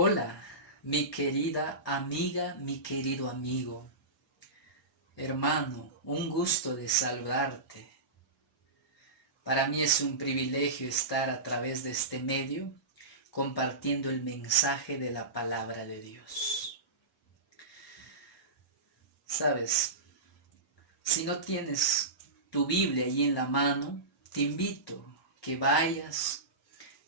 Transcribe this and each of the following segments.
Hola, mi querida amiga, mi querido amigo, hermano, un gusto de saludarte. Para mí es un privilegio estar a través de este medio compartiendo el mensaje de la palabra de Dios. Sabes, si no tienes tu Biblia ahí en la mano, te invito que vayas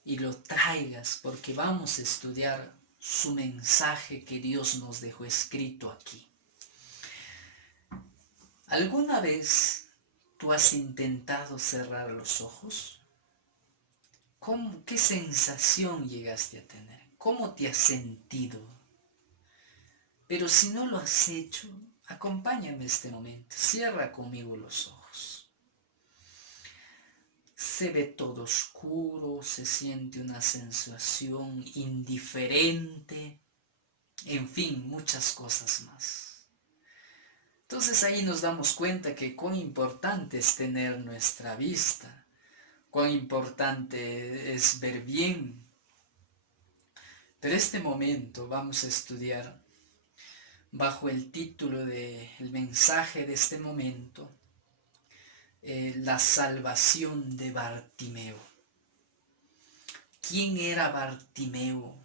y lo traigas porque vamos a estudiar su mensaje que Dios nos dejó escrito aquí. ¿Alguna vez tú has intentado cerrar los ojos? ¿Qué sensación llegaste a tener? ¿Cómo te has sentido? Pero si no lo has hecho, acompáñame este momento. Cierra conmigo los ojos. Se ve todo oscuro, se siente una sensación indiferente, en fin, muchas cosas más. Entonces ahí nos damos cuenta que cuán importante es tener nuestra vista, cuán importante es ver bien. Pero este momento vamos a estudiar bajo el título del mensaje de este momento, la salvación de Bartimeo. ¿Quién era Bartimeo?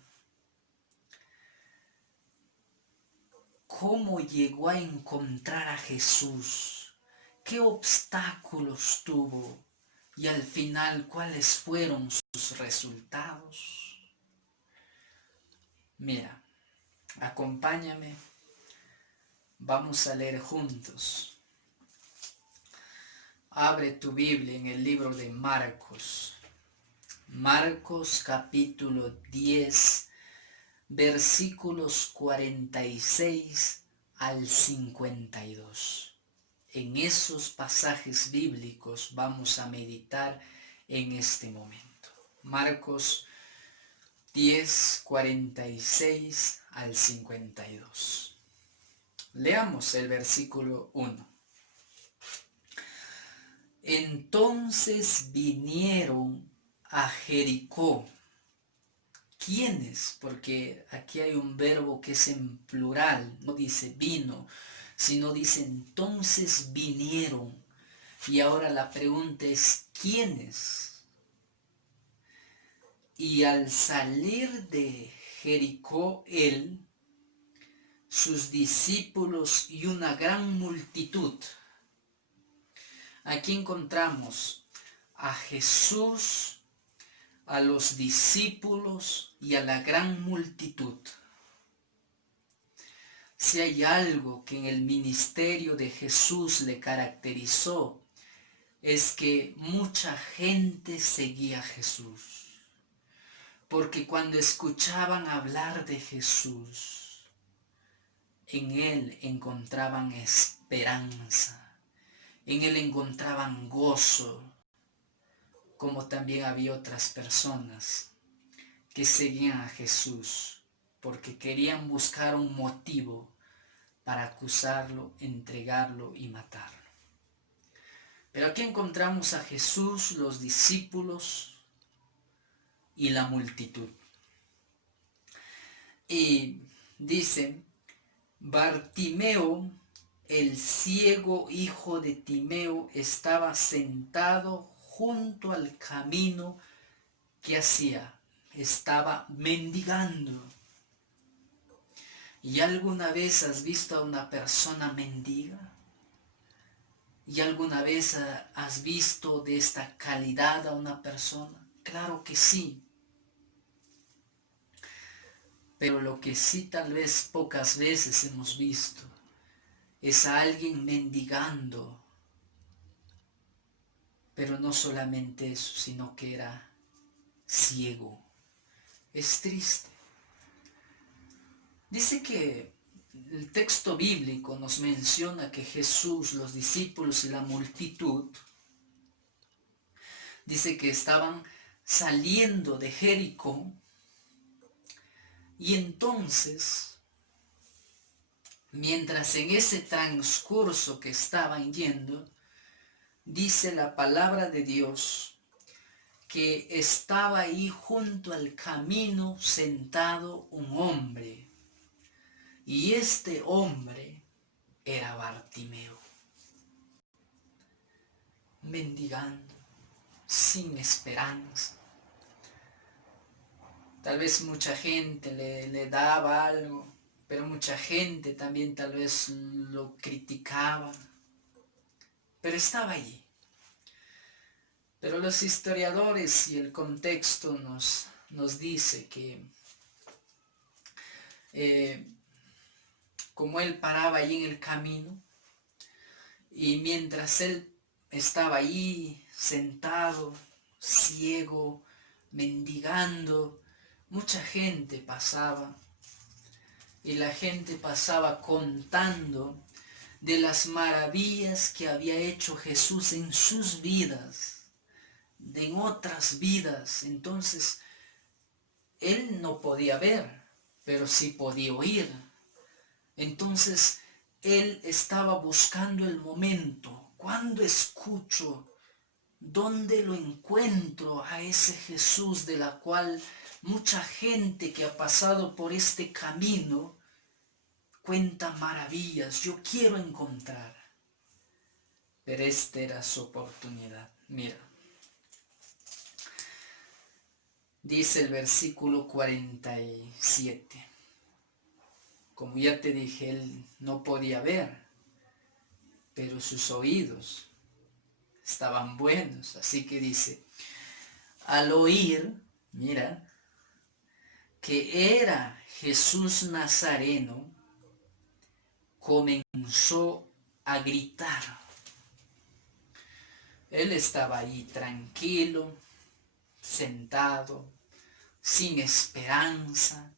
¿Cómo llegó a encontrar a Jesús? ¿Qué obstáculos tuvo? Y al final, ¿cuáles fueron sus resultados? Mira, acompáñame, vamos a leer juntos. Abre tu Biblia en el libro de Marcos. Marcos capítulo 10, versículos 46 al 52. En esos pasajes bíblicos vamos a meditar en este momento. Marcos 10, 46 al 52. Leamos el versículo 1. Entonces vinieron a Jericó. ¿Quiénes? Porque aquí hay un verbo que es en plural, no dice vino, sino dice entonces vinieron. Y ahora la pregunta es ¿quiénes? Y al salir de Jericó él, sus discípulos y una gran multitud. Aquí encontramos a Jesús, a los discípulos y a la gran multitud. Si hay algo que en el ministerio de Jesús le caracterizó, es que mucha gente seguía a Jesús. Porque cuando escuchaban hablar de Jesús, en Él encontraban esperanza, en Él encontraban gozo, como también había otras personas que seguían a Jesús porque querían buscar un motivo para acusarlo, entregarlo y matarlo. Pero aquí encontramos a Jesús, los discípulos y la multitud. Y dice, Bartimeo, el ciego hijo de Timeo, estaba sentado junto al camino. ¿Qué hacía? Estaba mendigando. ¿Y alguna vez has visto a una persona mendiga? ¿Y alguna vez has visto de esta calidad a una persona? Claro que sí. Pero lo que sí tal vez pocas veces hemos visto es a alguien mendigando. Pero no solamente eso, sino que era ciego. Es triste. Dice que el texto bíblico nos menciona que Jesús, los discípulos y la multitud, dice que estaban saliendo de Jericó y entonces, mientras en ese transcurso que estaban yendo, dice la palabra de Dios que estaba ahí junto al camino sentado un hombre. Y este hombre era Bartimeo, mendigando, sin esperanza. Tal vez mucha gente le daba algo, pero mucha gente también tal vez lo criticaba, pero estaba allí. Pero los historiadores y el contexto nos dice que como él paraba ahí en el camino, y mientras él estaba ahí sentado, ciego, mendigando, mucha gente pasaba, y la gente pasaba contando de las maravillas que había hecho Jesús en sus vidas, en otras vidas. Entonces, él no podía ver, pero sí podía oír. Entonces, él estaba buscando el momento. ¿Cuándo escucho? ¿Dónde lo encuentro a ese Jesús de la cual mucha gente que ha pasado por este camino cuenta maravillas? Yo quiero encontrar. Pero esta era su oportunidad. Mira, dice el versículo 47. Como ya te dije, él no podía ver, pero sus oídos estaban buenos. Así que dice, al oír, mira, que era Jesús Nazareno, comenzó a gritar. Él estaba ahí tranquilo, sentado, sin esperanza,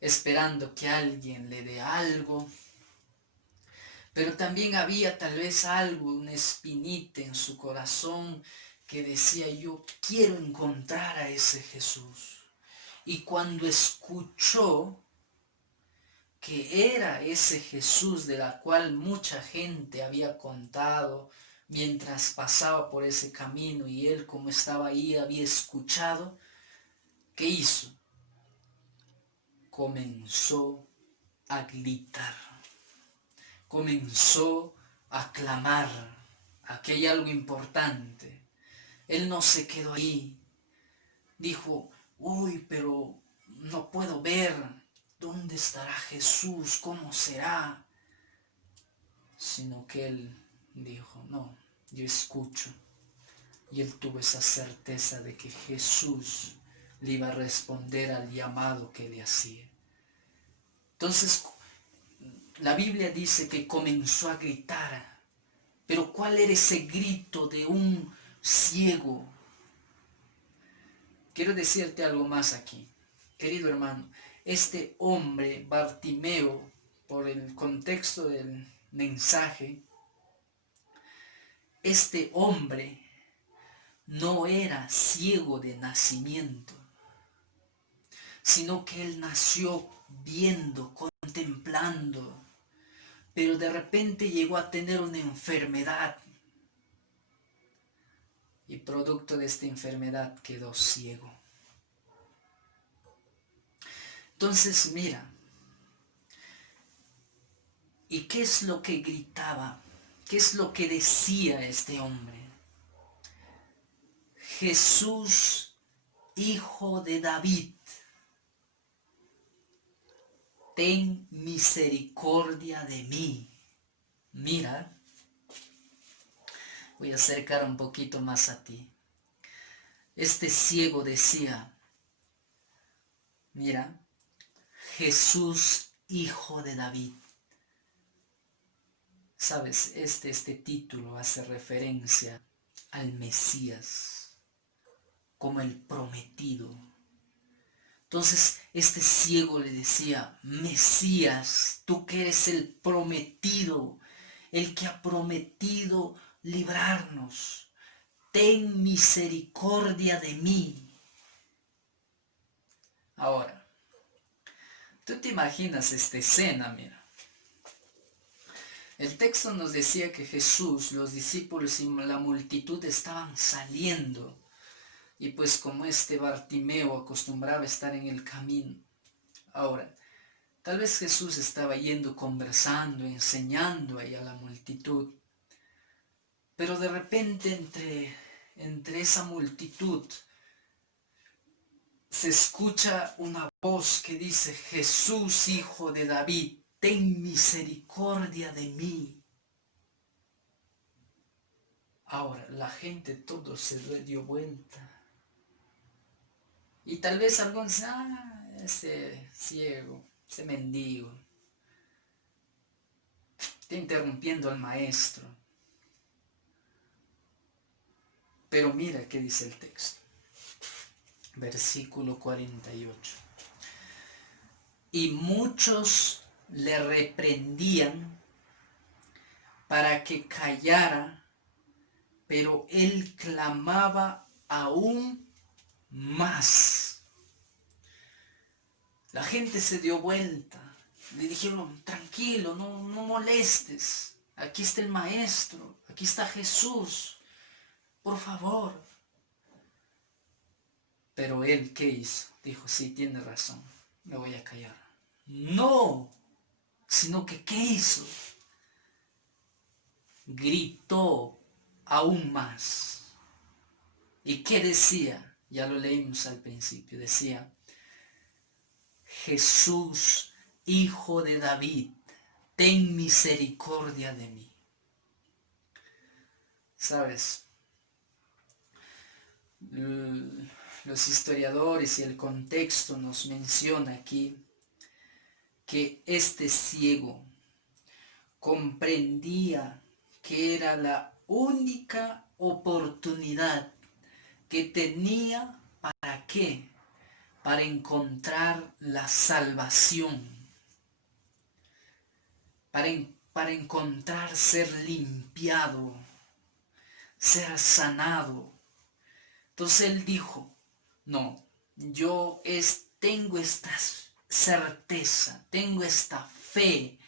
esperando que alguien le dé algo. Pero también había tal vez algo, una espinita en su corazón que decía: yo quiero encontrar a ese Jesús. Y cuando escuchó que era ese Jesús de la cual mucha gente había contado mientras pasaba por ese camino, y él, como estaba ahí, había escuchado, ¿qué hizo? Comenzó a gritar, comenzó a clamar. Aquí hay algo importante. Él no se quedó ahí. Dijo: uy, pero no puedo ver. ¿Dónde estará Jesús? ¿Cómo será? Sino que él dijo: no, yo escucho. Y él tuvo esa certeza de que Jesús le iba a responder al llamado que le hacía. Entonces, la Biblia dice que comenzó a gritar. Pero ¿cuál era ese grito de un ciego? Quiero decirte algo más aquí, querido hermano. Este hombre, Bartimeo, por el contexto del mensaje, este hombre no era ciego de nacimiento, sino que él nació viendo, contemplando, pero de repente llegó a tener una enfermedad, y producto de esta enfermedad quedó ciego. Entonces mira, ¿y qué es lo que gritaba? ¿Qué es lo que decía este hombre? Jesús, hijo de David, ten misericordia de mí. Mira, voy a acercar un poquito más a ti. Este ciego decía: mira, Jesús, hijo de David. Sabes, este título hace referencia al Mesías como el prometido. Entonces este ciego le decía: Mesías, tú que eres el prometido, el que ha prometido librarnos, ten misericordia de mí. Ahora, tú te imaginas esta escena, mira. El texto nos decía que Jesús, los discípulos y la multitud estaban saliendo Y pues como este Bartimeo acostumbraba estar en el camino. Ahora, tal vez Jesús estaba yendo, conversando, enseñando ahí a la multitud, pero de repente entre esa multitud se escucha una voz que dice: Jesús, hijo de David, ten misericordia de mí. Ahora, la gente todo se dio vuelta. Y tal vez algunos, ese ciego, ese mendigo, está interrumpiendo al maestro. Pero mira qué dice el texto. Versículo 48. Y muchos le reprendían para que callara, pero él clamaba aún más. La gente se dio vuelta. Le dijeron: tranquilo, no molestes. Aquí está el maestro, aquí está Jesús. Por favor. Pero él, ¿qué hizo? Dijo: sí, tiene razón, me voy a callar. No, sino que ¿qué hizo? Gritó aún más. ¿Y qué decía? Ya lo leímos al principio. Decía: Jesús, hijo de David, ten misericordia de mí. ¿Sabes? Los historiadores y el contexto nos menciona aquí que este ciego comprendía que era la única oportunidad que tenía. ¿Para qué? Para encontrar la salvación, para encontrar ser limpiado, ser sanado. Entonces él dijo: no, yo tengo esta certeza, tengo esta fe,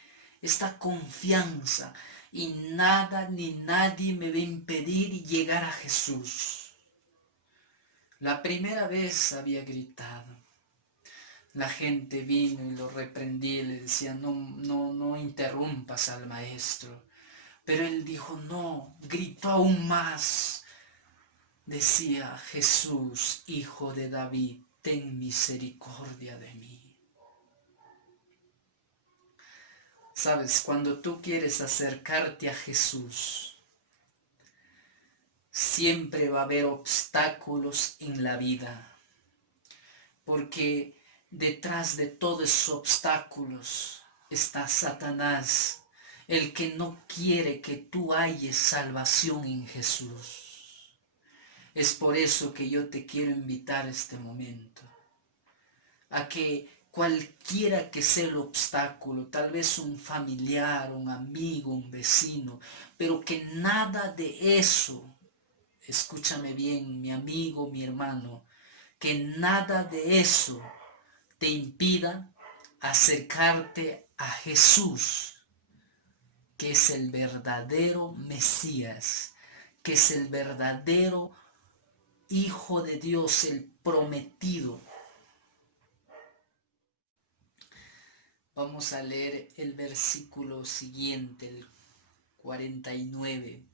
esta confianza, y nada ni nadie me va a impedir llegar a Jesús. La primera vez había gritado. La gente vino y lo reprendía y le decía: no interrumpas al maestro. Pero él dijo: no, gritó aún más. Decía: Jesús, hijo de David, ten misericordia de mí. Sabes, cuando tú quieres acercarte a Jesús, siempre va a haber obstáculos en la vida, porque detrás de todos esos obstáculos está Satanás, el que no quiere que tú halles salvación en Jesús. Es por eso que yo te quiero invitar este momento a que cualquiera que sea el obstáculo, tal vez un familiar, un amigo, un vecino, pero que nada de eso, escúchame bien, mi amigo, mi hermano, que nada de eso te impida acercarte a Jesús, que es el verdadero Mesías, que es el verdadero Hijo de Dios, el prometido. Vamos a leer el versículo siguiente, el 49.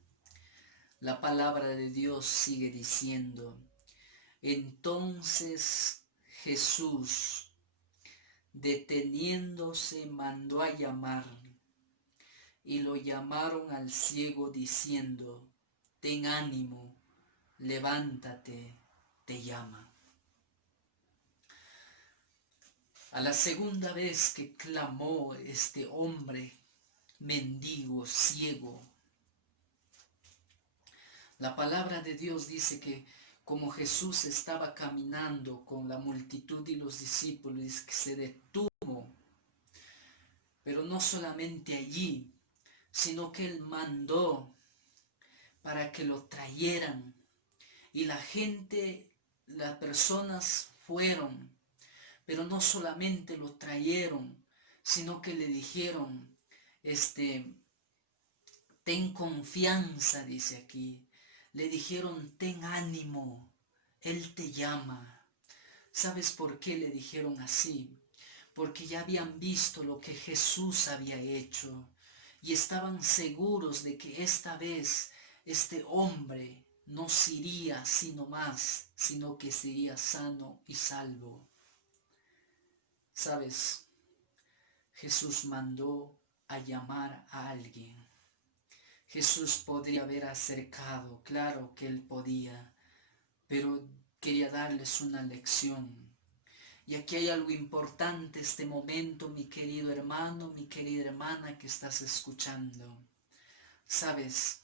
La palabra de Dios sigue diciendo: entonces Jesús, deteniéndose, mandó a llamar, y lo llamaron al ciego diciendo: ten ánimo, levántate, te llama. A la segunda vez que clamó este hombre mendigo, ciego, la palabra de Dios dice que como Jesús estaba caminando con la multitud y los discípulos, que se detuvo, pero no solamente allí, sino que Él mandó para que lo trayeran. Y la gente, las personas fueron, pero no solamente lo trajeron, sino que le dijeron, ten confianza, dice aquí. Le dijeron: ten ánimo, Él te llama. ¿Sabes por qué le dijeron así? Porque ya habían visto lo que Jesús había hecho y estaban seguros de que esta vez este hombre no se iría sino más, sino que sería sano y salvo. ¿Sabes? Jesús mandó a llamar a alguien. Jesús podría haber acercado, claro que él podía, pero quería darles una lección. Y aquí hay algo importante este momento, mi querido hermano, mi querida hermana que estás escuchando. Sabes,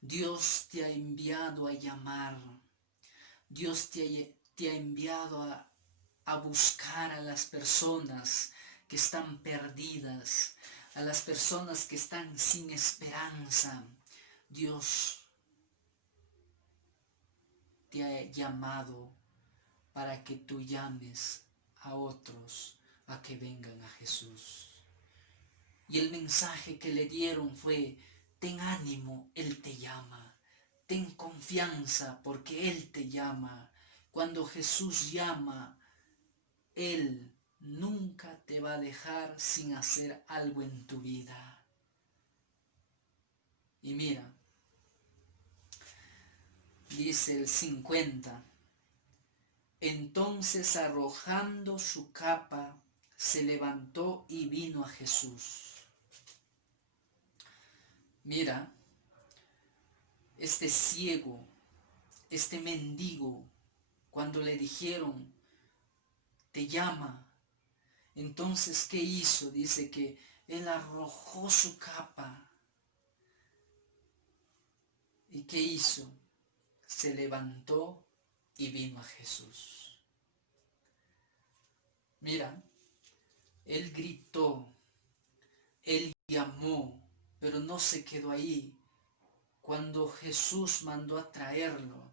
Dios te ha enviado a llamar, Dios te ha enviado a buscar a las personas que están perdidas, a las personas que están sin esperanza. Dios te ha llamado para que tú llames a otros a que vengan a Jesús. Y el mensaje que le dieron fue: ten ánimo, Él te llama. Ten confianza porque Él te llama. Cuando Jesús llama, Él nunca te va a dejar sin hacer algo en tu vida. Y mira, dice el 50. Entonces, arrojando su capa, se levantó y vino a Jesús. Mira, este ciego, este mendigo, cuando le dijeron, te llama, entonces, ¿qué hizo? Dice que él arrojó su capa. ¿Y qué hizo? Se levantó y vino a Jesús. Mira, él gritó, él llamó, pero no se quedó ahí. Cuando Jesús mandó a traerlo,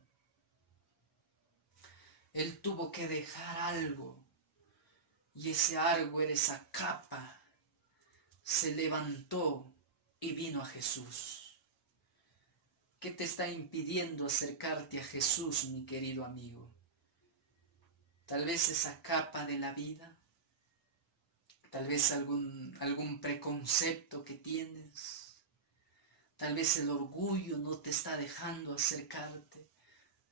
él tuvo que dejar algo. Y ese algo era esa capa. Se levantó y vino a Jesús. ¿Qué te está impidiendo acercarte a Jesús, mi querido amigo? Tal vez esa capa de la vida, tal vez algún preconcepto que tienes, tal vez el orgullo no te está dejando acercarte.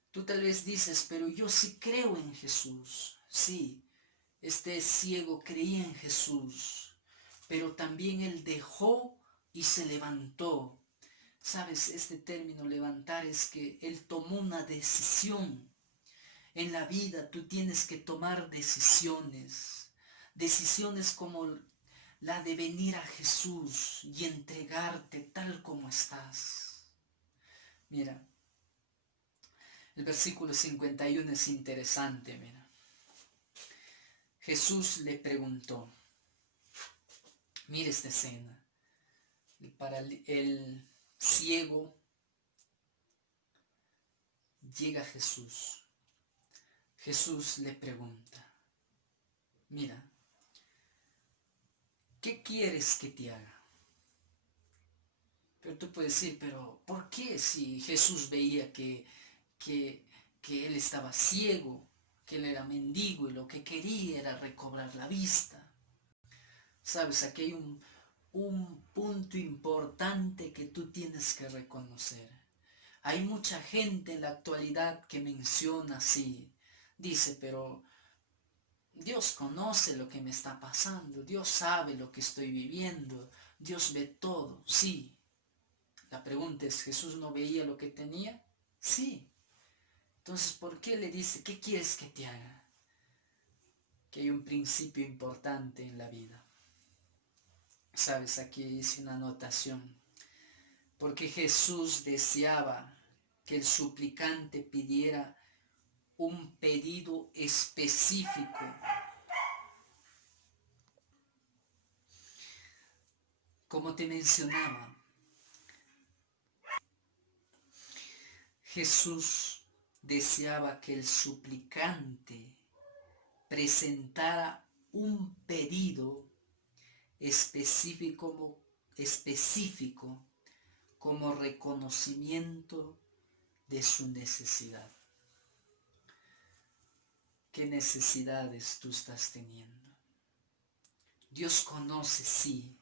Tú tal vez dices, pero yo sí creo en Jesús. Sí, este ciego creía en Jesús, pero también él dejó y se levantó. ¿Sabes? Este término levantar es que él tomó una decisión. En la vida tú tienes que tomar decisiones. Decisiones como la de venir a Jesús y entregarte tal como estás. Mira, el versículo 51 es interesante, mira. Jesús le preguntó, mira esta escena, el ciego llega a Jesús. Jesús le pregunta, mira, ¿qué quieres que te haga? Pero tú puedes decir, pero ¿por qué si Jesús veía que él estaba ciego, que él era mendigo y lo que quería era recobrar la vista? Sabes, aquí hay un punto importante que tú tienes que reconocer. Hay mucha gente en la actualidad que menciona así, dice, pero Dios conoce lo que me está pasando, Dios sabe lo que estoy viviendo, Dios ve todo, sí. La pregunta es, ¿Jesús no veía lo que tenía? Sí. Entonces, ¿por qué le dice, qué quieres que te haga? Que hay un principio importante en la vida. Sabes, aquí hice una anotación. Porque Jesús deseaba que el suplicante pidiera un pedido específico. Como te mencionaba, Jesús deseaba que el suplicante presentara un pedido específico como reconocimiento de su necesidad. qué necesidades tú estás teniendo. Dios conoce, sí,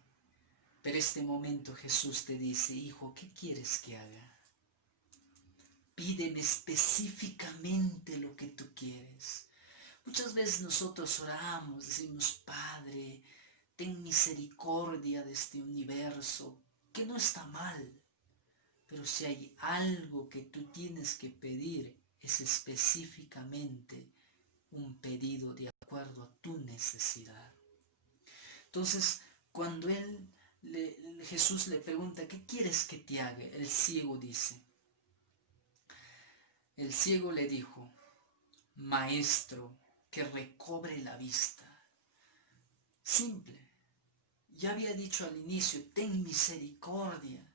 pero este momento Jesús te dice, hijo, ¿qué quieres que haga? Pídeme específicamente lo que tú quieres. Muchas veces nosotros oramos, decimos, Padre, ten misericordia de este universo, que no está mal. Pero si hay algo que tú tienes que pedir, es específicamente un pedido de acuerdo a tu necesidad. Entonces, cuando Jesús le pregunta, ¿qué quieres que te haga? El ciego dice, el ciego le dijo, Maestro, que recobre la vista. Simple. Ya había dicho al inicio, ten misericordia.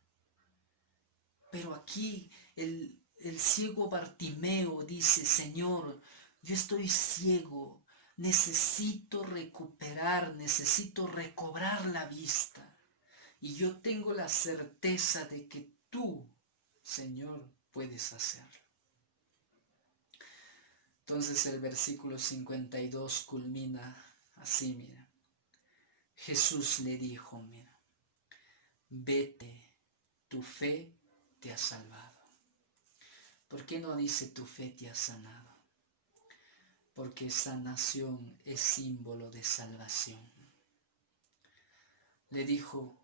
Pero aquí el ciego Bartimeo dice, Señor, yo estoy ciego, necesito recuperar, necesito recobrar la vista. Y yo tengo la certeza de que tú, Señor, puedes hacerlo. Entonces el versículo 52 culmina así, mira. Jesús le dijo, mira, vete, tu fe te ha salvado. ¿Por qué no dice tu fe te ha sanado? Porque sanación es símbolo de salvación. Le dijo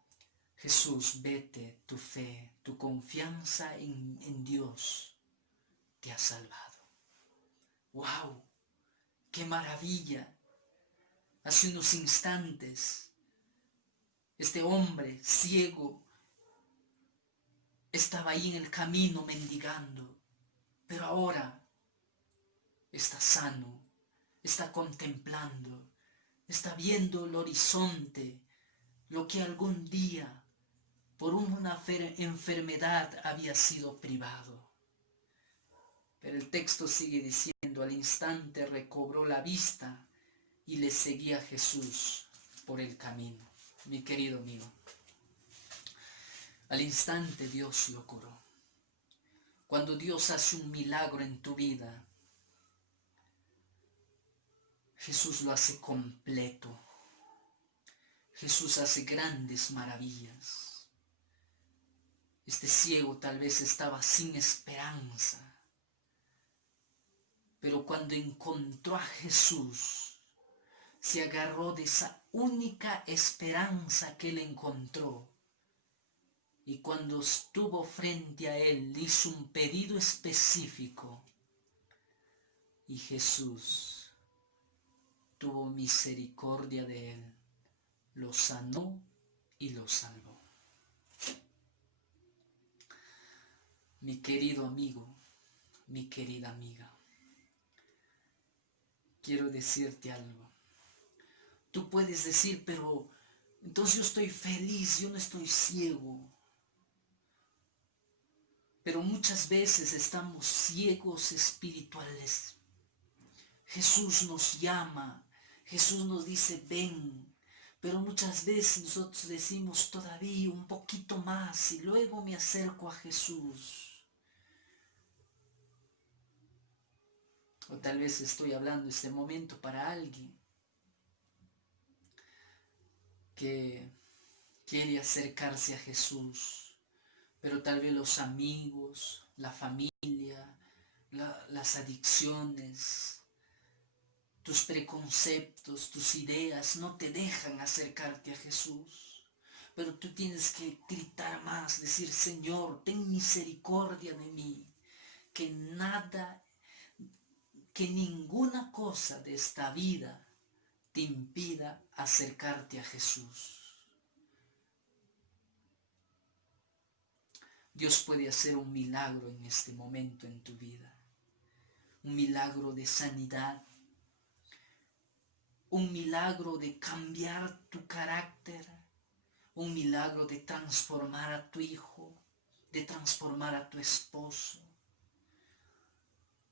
Jesús, vete, tu fe, tu confianza en Dios te ha salvado. ¡Wow! ¡Qué maravilla! Hace unos instantes, este hombre ciego estaba ahí en el camino mendigando, pero ahora está sano, está contemplando, está viendo el horizonte, lo que algún día por una enfermedad había sido privado. Pero el texto sigue diciendo, al instante recobró la vista y le seguía Jesús por el camino. Mi querido amigo, al instante Dios lo curó. Cuando Dios hace un milagro en tu vida, Jesús lo hace completo. Jesús hace grandes maravillas. Este ciego tal vez estaba sin esperanza, pero cuando encontró a Jesús, se agarró de esa única esperanza que él encontró. Y cuando estuvo frente a él, hizo un pedido específico. Y Jesús tuvo misericordia de él, lo sanó y lo salvó. Mi querido amigo, mi querida amiga, quiero decirte algo. Tú puedes decir, pero entonces yo estoy feliz, yo no estoy ciego. Pero muchas veces estamos ciegos espirituales. Jesús nos llama, Jesús nos dice, ven. Pero muchas veces nosotros decimos todavía un poquito más y luego me acerco a Jesús. O tal vez estoy hablando este momento para alguien que quiere acercarse a Jesús, pero tal vez los amigos, la familia, las adicciones, tus preconceptos, tus ideas no te dejan acercarte a Jesús. Pero tú tienes que gritar más, decir, Señor, ten misericordia de mí, que nada, que ninguna cosa de esta vida te impida acercarte a Jesús. Dios puede hacer un milagro en este momento en tu vida, un milagro de sanidad, un milagro de cambiar tu carácter, un milagro de transformar a tu hijo, de transformar a tu esposo.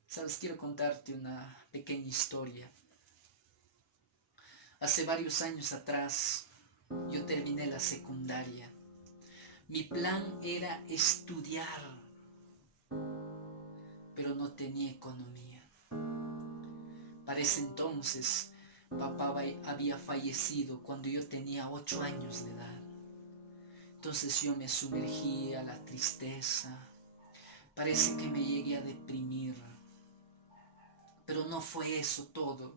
Sabes, quiero contarte una pequeña historia. Hace varios años atrás, yo terminé la secundaria. Mi plan era estudiar, pero no tenía economía. Para ese entonces, papá había fallecido cuando yo tenía 8 años de edad. Entonces yo me sumergí a la tristeza. Parece que me llegué a deprimir. Pero no fue eso todo,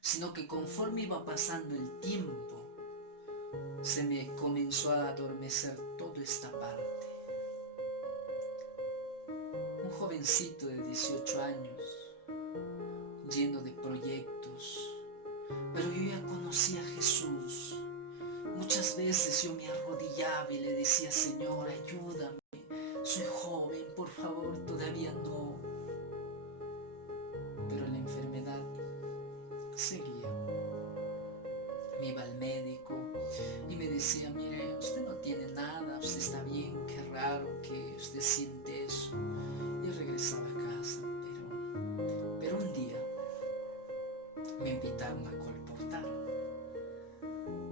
sino que conforme iba pasando el tiempo, se me comenzó a adormecer toda esta parte. Un jovencito de 18 años, lleno de proyectos, pero yo ya conocía a Jesús. Muchas veces yo me arrodillaba y le decía: Señor, ayúdame, soy joven, por favor, todavía no. Pero la enfermedad seguía. Me iba al médico y me decía: mire, usted no tiene nada, usted está bien, qué raro que usted siente eso. Y regresaba a casa, pero un día me invitaron a colportar.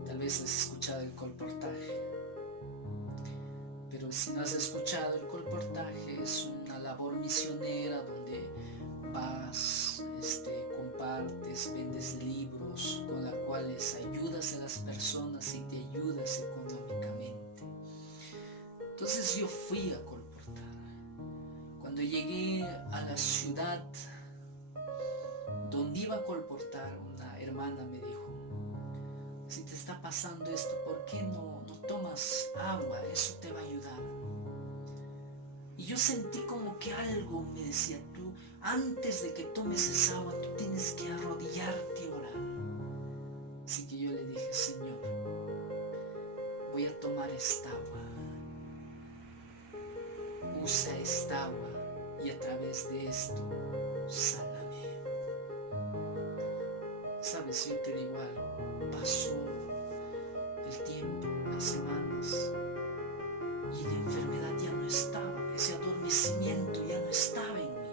Tal vez has escuchado el colportaje, pero si no has escuchado el colportaje, es una labor misionera donde vas, compartes, vendes libros con los cuales ayudas a las personas y te ayudas económicamente. Entonces yo fui a colportar. Cuando llegué a la ciudad donde iba a colportar, una hermana me dijo: si te está pasando esto, ¿por qué no tomas agua? Eso te va a ayudar. Y yo sentí como que algo me decía: tú, antes de que tomes esa agua, tú tienes que arrodillarte y orar. Así que yo le dije: Señor, voy a tomar esta agua. Usa esta agua y a través de esto, sáname. Sabes, yo te digo algo, pasó el tiempo, las semanas, y la enfermedad ya no estaba, ese adormecimiento ya no estaba en mí.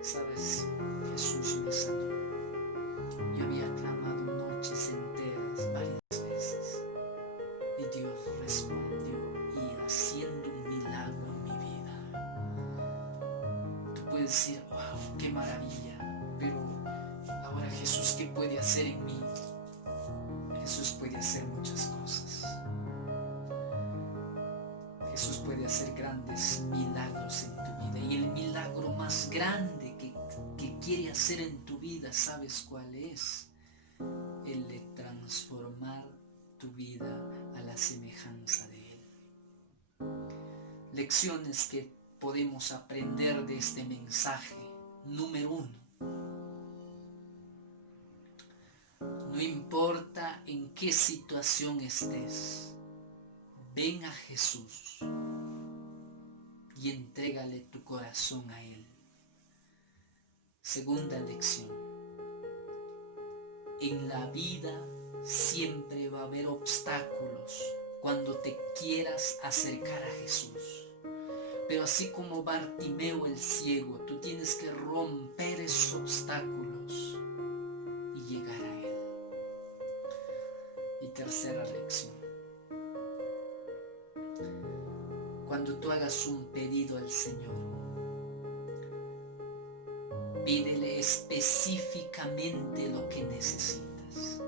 Sabes, Jesús me sanó. Yo había clamado noches enteras, varias veces, y Dios respondió y haciendo un milagro en mi vida. Tú puedes decir: wow, qué maravilla, pero ahora Jesús, ¿qué puede hacer en mí? Jesús puede hacer muchas cosas. Jesús puede hacer grandes milagros en tu vida, y el milagro más grande que quiere hacer en tu vida, ¿sabes cuál es? El de transformar tu vida a la semejanza de Él. Lecciones que podemos aprender de este mensaje. Número 1. No importa en qué situación estés, ven a Jesús y entrégale tu corazón a Él. Segunda lección. En la vida siempre va a haber obstáculos cuando te quieras acercar a Jesús. Pero así como Bartimeo el ciego, tú tienes que romper esos obstáculos y llegar a Él. Y tercera lección. Cuando tú hagas un pedido al Señor, pídele específicamente lo que necesitas.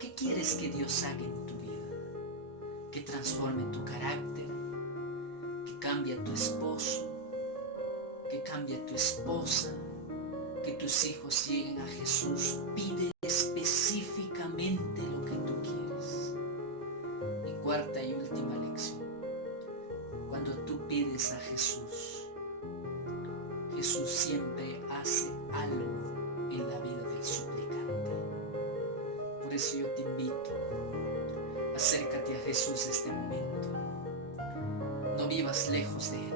¿Qué quieres que Dios haga en tu vida? Que transforme tu carácter, que cambie a tu esposo, que cambie a tu esposa, que tus hijos lleguen a Jesús. Pídele específicamente lo que tú quieres. Y cuarta y última lección. Cuando tú pides a Jesús, Jesús siempre hace algo en la vida del suplicante. Por eso yo te invito, acércate a Jesús este momento. No vivas lejos de Él,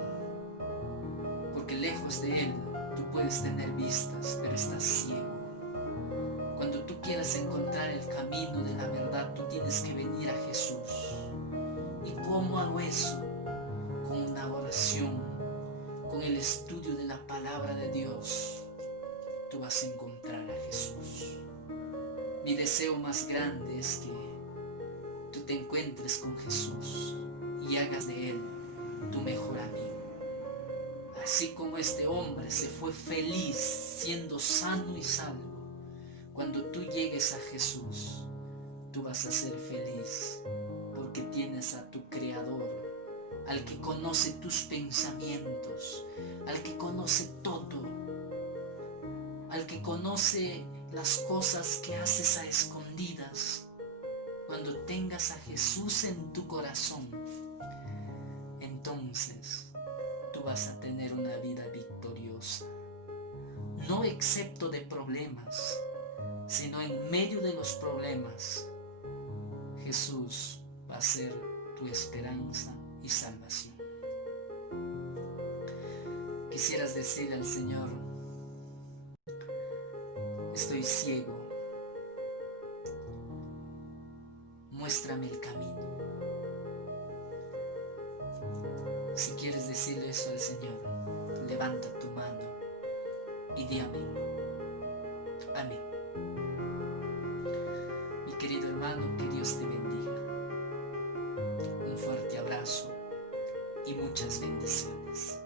porque lejos de Él tú puedes tener vistas, pero estás ciego. Cuando tú quieras encontrar el camino de la verdad, tú tienes que venir a Jesús. ¿Y cómo hago eso? Con una oración, con el estudio de la palabra de Dios, tú vas a encontrar a Jesús. Mi deseo más grande es que tú te encuentres con Jesús y hagas de Él tu mejor amigo. Así como este hombre se fue feliz siendo sano y salvo, cuando tú llegues a Jesús, tú vas a ser feliz porque tienes a tu Creador, al que conoce tus pensamientos, al que conoce todo, al que conoce las cosas que haces a escondidas. Cuando tengas a Jesús en tu corazón, entonces tú vas a tener una vida victoriosa, no excepto de problemas, sino en medio de los problemas. Jesús va a ser tu esperanza y salvación. Quisieras decirle al Señor: estoy ciego, muéstrame el camino. Si quieres decirle eso al Señor, levanta tu mano y di amén. Amén. Mi querido hermano, que Dios te bendiga. Un fuerte abrazo y muchas bendiciones.